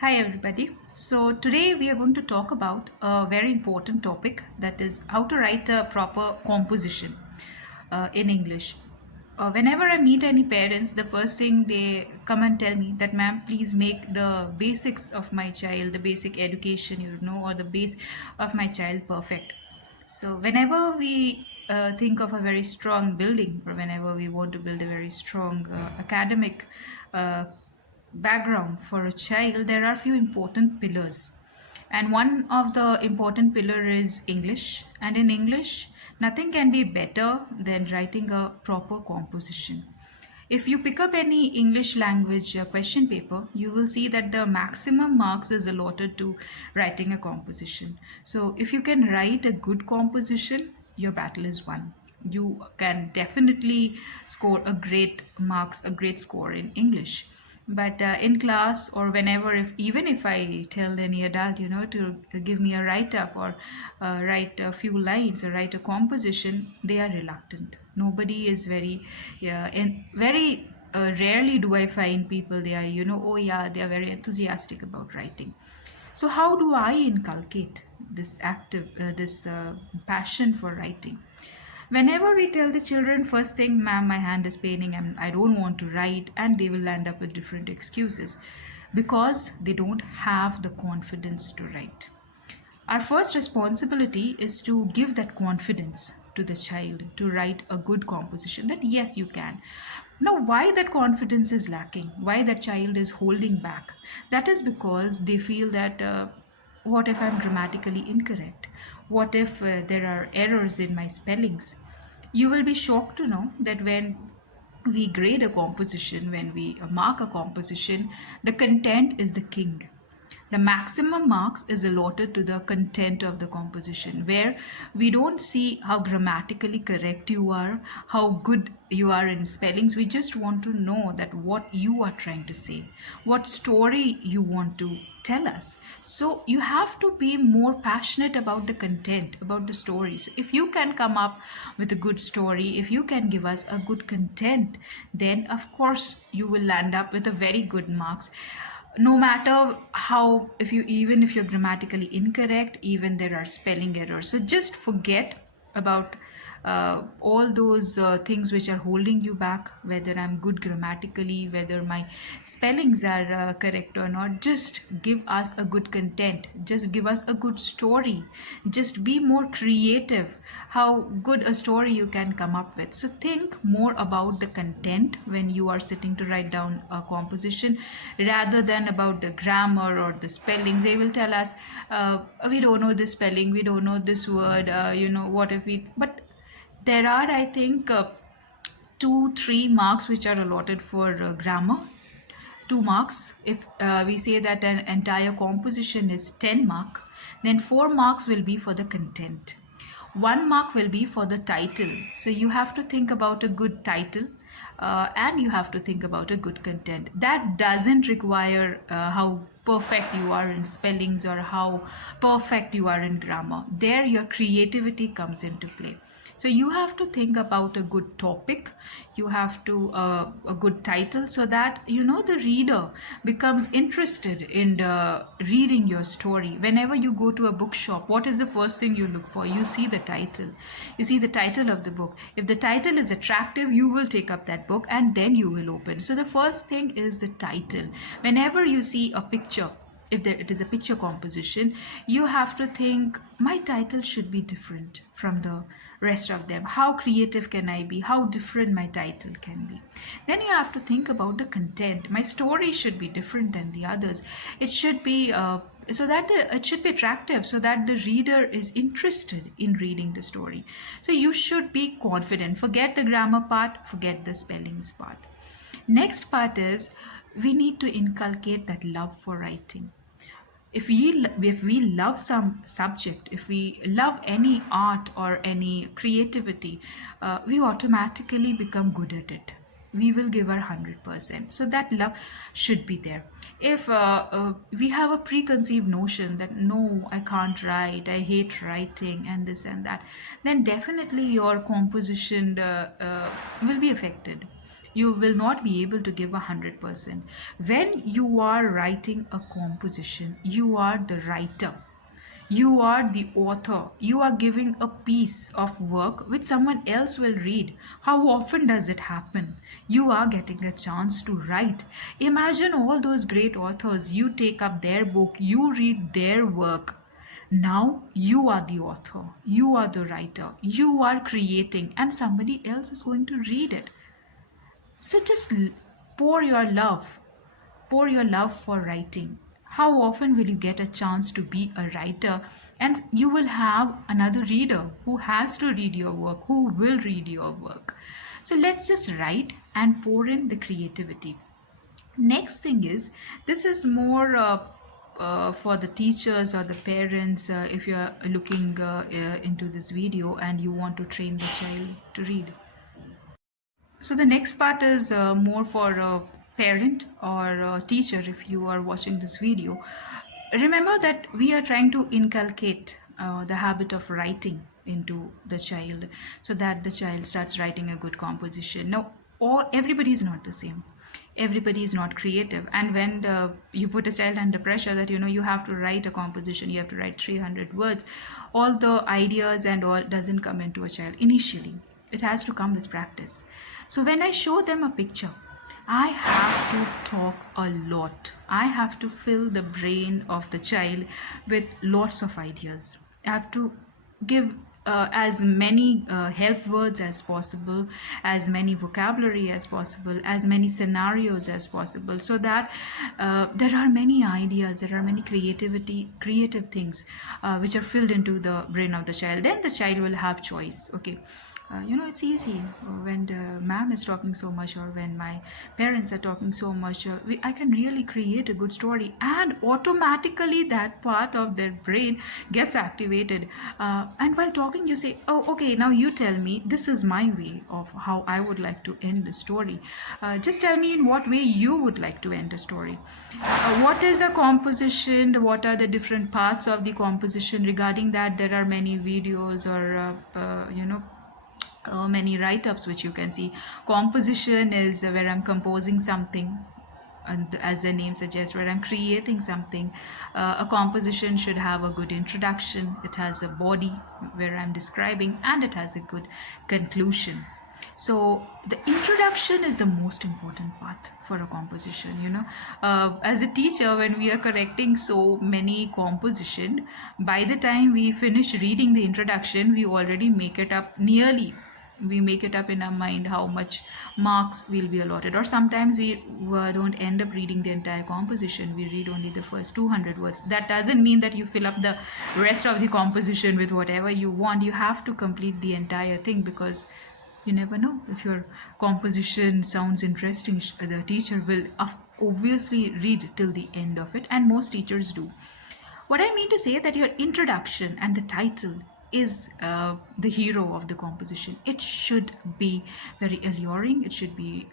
Hi everybody. So today we are going to talk about a very important topic, that is how to write a proper composition in English. Whenever I meet any parents, the first thing they come and tell me that, ma'am, please make the basics of my child, the basic education, or the base of my child perfect. So whenever we think of a very strong building, or whenever we want to build a very strong academic uh, background for a child, there are few important pillars. And one of the important pillar is English. And in English, nothing can be better than writing a proper composition. If you pick up any English language question paper, you will see that the maximum marks is allotted to writing a composition. So if you can write a good composition, your battle is won. You can definitely score a great marks, a great score in English. But in class, or whenever, if even if I tell any adult, to give me a write up, or write a few lines, or write a composition, they are reluctant. Nobody is very, yeah, and very rarely do I find people, they are, oh yeah, they are very enthusiastic about writing. So how do I inculcate this passion for writing? Whenever we tell the children, first thing, ma'am, my hand is paining and I don't want to write, and they will end up with different excuses because they don't have the confidence to write. Our first responsibility is to give that confidence to the child to write a good composition, that yes, you can. Now, why that confidence is lacking, why that child is holding back? That is because they feel that what if I'm grammatically incorrect? What if there are errors in my spellings? You will be shocked to know that when we grade a composition, when we mark a composition, the content is the king. The maximum marks is allotted to the content of the composition, where we don't see how grammatically correct you are, how good you are in spellings. We just want to know that what you are trying to say, what story you want to tell us. So you have to be more passionate about the content, about the story. So if you can come up with a good story, if you can give us a good content, then of course you will land up with a very good marks. No matter how, if you, even if you're grammatically incorrect, even there are spelling errors, so just forget about all those things which are holding you back, whether I'm good grammatically, whether my spellings are correct or not. Just give us a good content, just give us a good story, just be more creative, how good a story you can come up with. So think more about the content when you are sitting to write down a composition, rather than about the grammar or the spellings. They will tell us, we don't know this spelling, we don't know this word, what if we, but there are, I think, 2 3 marks which are allotted for grammar. 2 marks. If we say that an entire composition is 10 mark, then 4 marks will be for the content. 1 mark will be for the title. So you have to think about a good title, and you have to think about a good content. That doesn't require how perfect you are in spellings or how perfect you are in grammar. There your creativity comes into play. So you have to think about a good topic, you have to a good title, so that the reader becomes interested in reading your story. Whenever you go to a bookshop, what is the first thing you look for? You see the title, you see the title of the book. If the title is attractive, you will take up that book and then you will open. So the first thing is the title. Whenever you see a picture, if there, it is a picture composition, you have to think, my title should be different from the rest of them. How creative can I be? How different my title can be? Then you have to think about the content. My story should be different than the others. It should be it should be attractive, so that the reader is interested in reading the story. So you should be confident. Forget the grammar part, forget the spellings part. Next part is, we need to inculcate that love for writing. If we love some subject, if we love any art or any creativity, we automatically become good at it. We will give our 100%. So that love should be there. If we have a preconceived notion that, no, I can't write, I hate writing, and this and that, then definitely your composition will be affected. You will not be able to give 100%. When you are writing a composition, you are the writer, you are the author. You are giving a piece of work which someone else will read. How often does it happen? You are getting a chance to write. Imagine all those great authors. You take up their book, you read their work. Now you are the author, you are the writer, you are creating, and somebody else is going to read it. So just pour your love, pour your love for writing. How often will you get a chance to be a writer, and you will have another reader who has to read your work, who will read your work? So let's just write and pour in the creativity. Next thing is, this is more for the teachers or the parents, if you are looking into this video and you want to train the child to read. So the next part is more for a parent or a teacher. If you are watching this video, remember that we are trying to inculcate the habit of writing into the child, so that the child starts writing a good composition. Now, everybody is not the same. Everybody is not creative, and when you put a child under pressure that you have to write a composition, you have to write 300 words, all the ideas and all doesn't come into a child initially. It has to come with practice. So when I show them a picture, I have to talk a lot. I have to fill the brain of the child with lots of ideas. I have to give as many help words as possible, as many vocabulary as possible, as many scenarios as possible, so that there are many ideas, there are many creative things which are filled into the brain of the child. Then the child will have choice. Okay, it's easy when the ma'am is talking so much, or when my parents are talking so much, I can really create a good story, and automatically that part of their brain gets activated. And while talking, you say, oh, okay, now you tell me, this is my way of how I would like to end the story. Just tell me in what way you would like to end the story. What is a composition? What are the different parts of the composition? Regarding that, there are many videos or many write-ups which you can see. Composition is where I'm composing something, and as the name suggests, where I'm creating something. A composition should have a good introduction, it has a body where I'm describing, and it has a good conclusion. So the introduction is the most important part for a composition. As a teacher, when we are correcting so many composition, by the time we finish reading the introduction, we already make it up in our mind how much marks will be allotted. Or sometimes we don't end up reading the entire composition, we read only the first 200 words. That doesn't mean that you fill up the rest of the composition with whatever you want. You have to complete the entire thing, because you never know, if your composition sounds interesting, the teacher will obviously read till the end of it, and most teachers do. What I mean to say, that your introduction and the title is the hero of the composition. It should be very alluring, it should be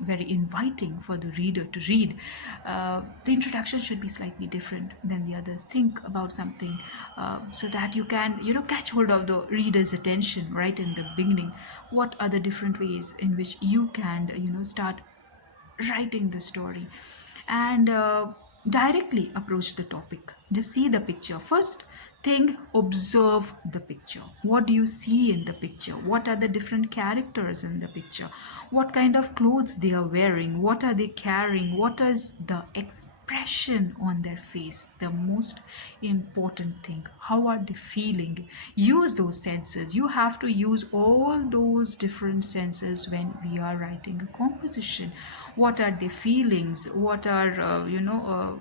very inviting for the reader to read. The introduction should be slightly different than the others. Think about something so that you can catch hold of the reader's attention right in the beginning. What are the different ways in which you can start writing the story, and directly approach the topic. Just see the picture first. Think, observe the picture. What do you see in the picture? What are the different characters in the picture? What kind of clothes they are wearing? What are they carrying? What is the expression on their face? The most important thing. How are they feeling? Use those senses. You have to use all those different senses when we are writing a composition. What are their feelings? What are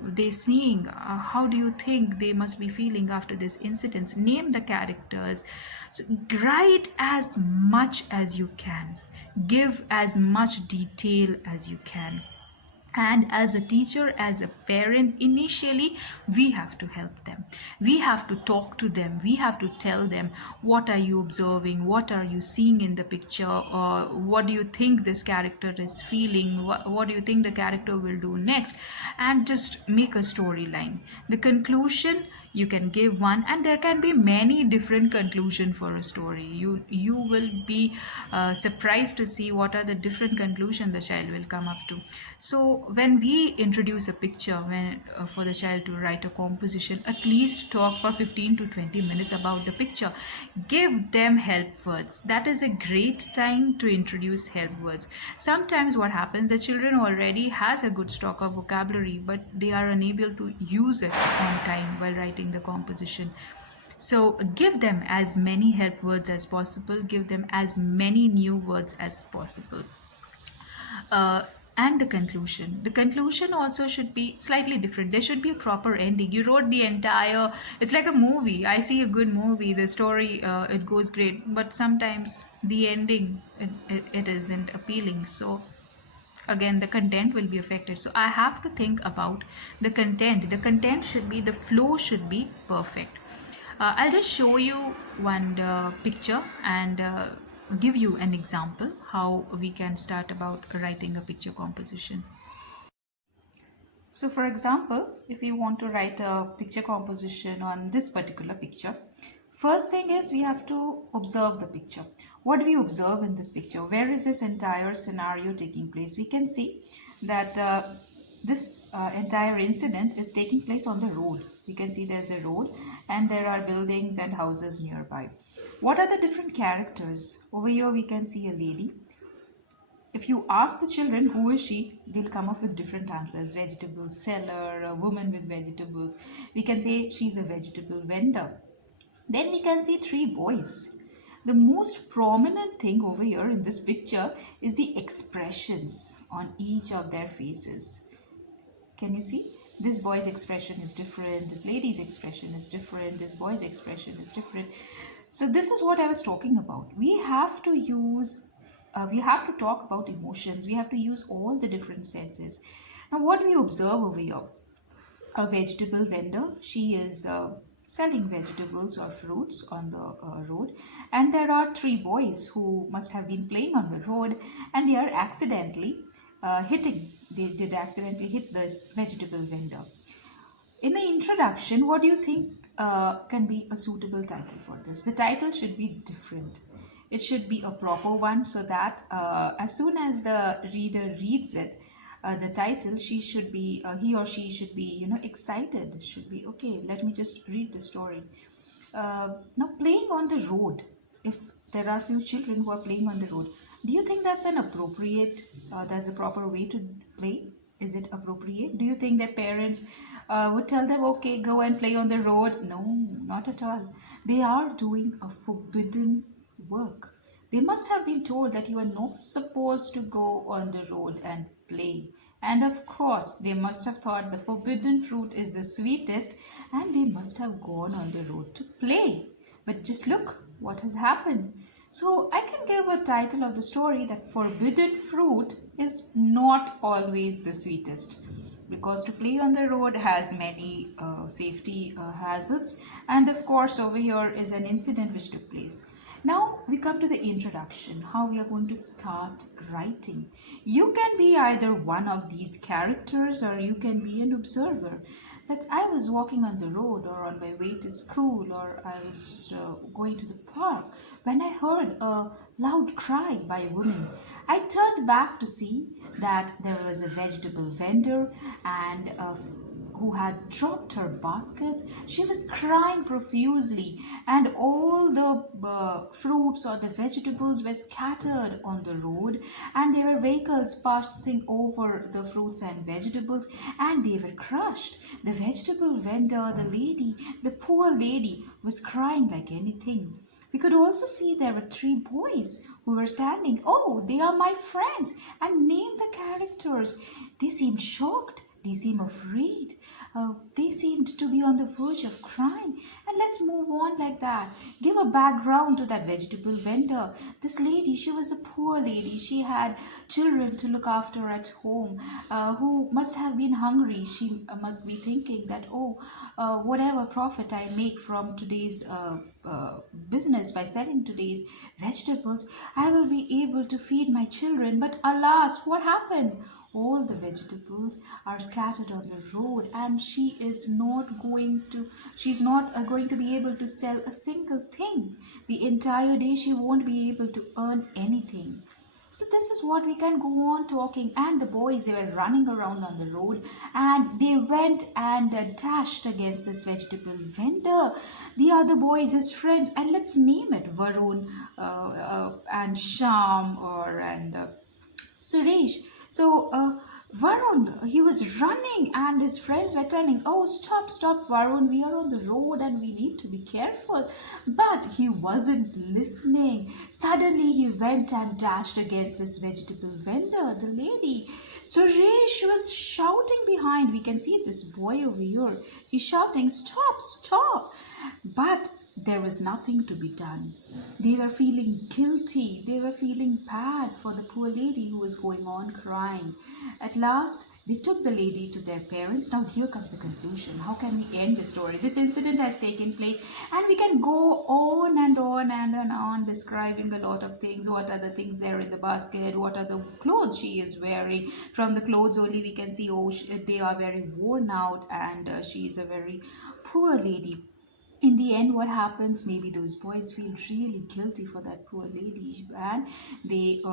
they seeing? How do you think they must be feeling after this incident? Name the characters. So write as much as you can. Give as much detail as you can. And as a teacher, as a parent, initially we have to help them. We have to talk to them. We have to tell them, what are you observing? What are you seeing in the picture? Or what do you think this character is feeling? What do you think the character will do next? And just make a storyline. The conclusion, You can give one, and there can be many different conclusion for a story. You will be surprised to see what are the different conclusion the child will come up to. So when we introduce a picture, when for the child to write a composition, at least talk for 15 to 20 minutes about the picture. Give them help words. That is a great time to introduce help words. Sometimes what happens, the children already has a good stock of vocabulary, but they are unable to use it on time while writing the composition. So give them as many help words as possible, give them as many new words as possible. uh, and the conclusion also should be slightly different. There should be a proper ending. You wrote the entire, it's like a movie. I see a good movie, the story, it goes great, but sometimes the ending, it isn't appealing. So again, the content will be affected. So I have to think about the content should be, the flow should be perfect. I'll just show you one picture and give you an example how we can start about writing a picture composition. So for example, if we want to write a picture composition on this particular picture, first thing is we have to observe the picture. What do we observe in this picture? Where is this entire scenario taking place? We can see that this entire incident is taking place on the road. We can see there's a road and there are buildings and houses nearby. What are the different characters? Over here we can see a lady. If you ask the children who is she, they'll come up with different answers. Vegetable seller, a woman with vegetables. We can say she's a vegetable vendor. Then we can see three boys. The most prominent thing over here in this picture is the expressions on each of their faces. Can you see? This boy's expression is different, this lady's expression is different, this boy's expression is different. So this is what I was talking about. We have to talk about emotions. We have to use all the different senses. Now what we observe over here, a vegetable vendor. She is selling vegetables or fruits on the road, and there are three boys who must have been playing on the road, and they are accidentally they did accidentally hit this vegetable vendor. In the introduction, what do you think can be a suitable title for this? The title should be different. It should be a proper one, so that as soon as the reader reads it, the title, he or she should be, excited. Should be, okay, let me just read the story. Now, playing on the road. If there are few children who are playing on the road, do you think that's that's a proper way to play? Is it appropriate? Do you think their parents would tell them, okay, go and play on the road? No, not at all. They are doing a forbidden work. They must have been told that you are not supposed to go on the road and play. And of course, they must have thought the forbidden fruit is the sweetest, and they must have gone on the road to play. But just look what has happened. So I can give a title of the story that forbidden fruit is not always the sweetest, because to play on the road has many safety hazards, and of course over here is an incident which took place. Now we come to the introduction, how we are going to start writing. You can be either one of these characters or you can be an observer. That I was walking on the road or on my way to school, or I was going to the park when I heard a loud cry by a woman. I turned back to see that there was a vegetable vendor and who had dropped her baskets. She was crying profusely, and all the fruits or the vegetables were scattered on the road, and there were vehicles passing over the fruits and vegetables, and they were crushed. The vegetable vendor, the poor lady, was crying like anything. We could also see there were three boys who were standing. Oh, they are my friends, and name the characters. They seemed shocked. They seemed afraid. They seemed to be on the verge of crying. And let's move on like that. Give a background to that vegetable vendor. This lady, she was a poor lady. She had children to look after at home who must have been hungry. She must be thinking that, whatever profit I make from today's business by selling today's vegetables, I will be able to feed my children. But alas, what happened? all the vegetables are scattered on the road, and she's not going to be able to sell a single thing. The entire day she won't be able to earn anything. So this is what we can go on talking. And the boys, they were running around on the road, and they went and dashed against this vegetable vendor. The other boys, his friends, and let's name it Varun, and Sham, or and Suresh. So Varun, he was running, and his friends were telling, "Oh, stop, stop, Varun! We are on the road, and we need to be careful." But he wasn't listening. Suddenly, he went and dashed against this vegetable vendor, the lady. Suresh was shouting behind. We can see this boy over here. He's shouting, "Stop, stop!" But there was nothing to be done. They were feeling guilty. They were feeling bad for the poor lady who was going on crying. At last, they took the lady to their parents. Now, here comes the conclusion. How can we end the story? This incident has taken place, and we can go on and on and on describing a lot of things. What are the things there in the basket? What are the clothes she is wearing? From the clothes only, we can see, oh, they are very worn out, and she is a very poor lady. In the end, what happens, maybe those boys feel really guilty for that poor lady, and they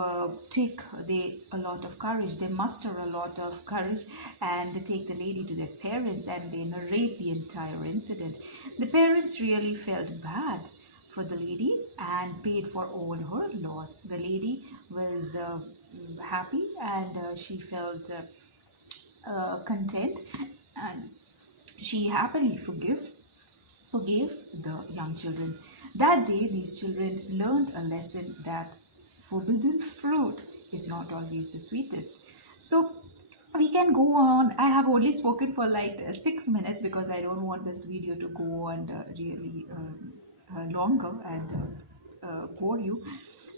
take they a lot of courage, they muster a lot of courage, and they take the lady to their parents, and they narrate the entire incident. The parents really felt bad for the lady and paid for all her loss. The lady was happy, and she felt content, and she happily forgave the young children. That day, these children learned a lesson that forbidden fruit is not always the sweetest. So we can go on. I have only spoken for like 6 minutes because I don't want this video to go on really longer and bore you.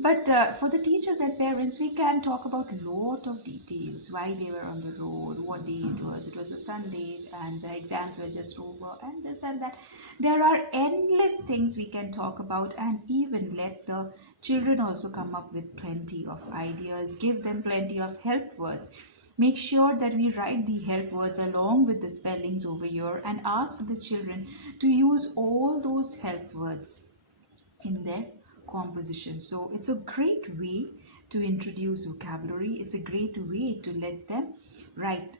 But for the teachers and parents, we can talk about a lot of details. Why they were on the road, what day it was. It was a Sunday, and the exams were just over, and this and that. There are endless things we can talk about, and even let the children also come up with plenty of ideas. Give them plenty of help words. Make sure that we write the help words along with the spellings over here, and ask the children to use all those help words in their composition. So it's a great way to introduce vocabulary. It's a great way to let them write,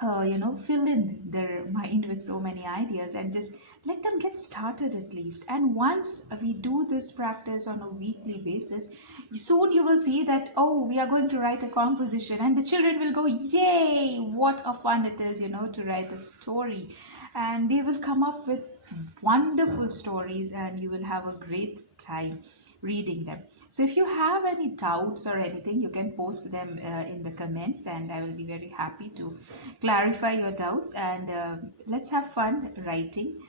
fill in their mind with so many ideas, and just let them get started at least. And once we do this practice on a weekly basis, soon you will see that, oh, we are going to write a composition, and the children will go, yay, what a fun it is, to write a story. And they will come up with wonderful stories, and you will have a great time reading them. So if you have any doubts or anything, you can post them in the comments, and I will be very happy to clarify your doubts. And let's have fun writing.